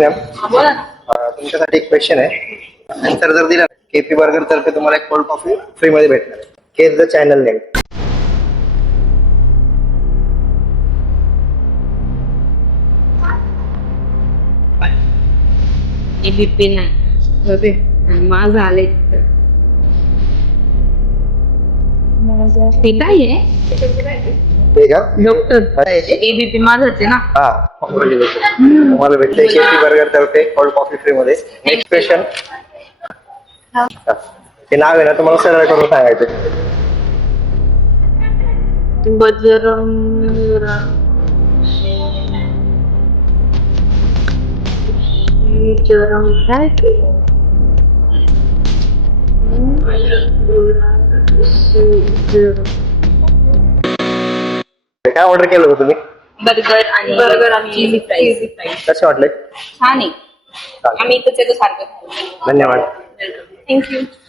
Ma'am तुमच्यासाठी एक question आहे. आन्सर जर दिला केपी बर्गर तर्फे तुम्हाला एक कोल्ड कॉफी फ्री मध्ये भेटणार. केस द चॅनल नेम. एबीपी नाही माझं आले ते काय आहे ते का डॉक्टर एबीपी माझंच आहे ना. हा तुम्हाला भेटते केपी बर्गर तर्फे कोल्ड कॉफी फ्री मध्ये. Next question. हे नाव आहे ना तुम्हाला सरळ करून सांगायचं. बजरंग काय काय ऑर्डर केलं होतं तुम्ही? बर्गर आणि चिली फ्राईज कसे वाटले? छान आहे. आम्ही इथंच येतो सारखं. धन्यवाद. थँक्यू.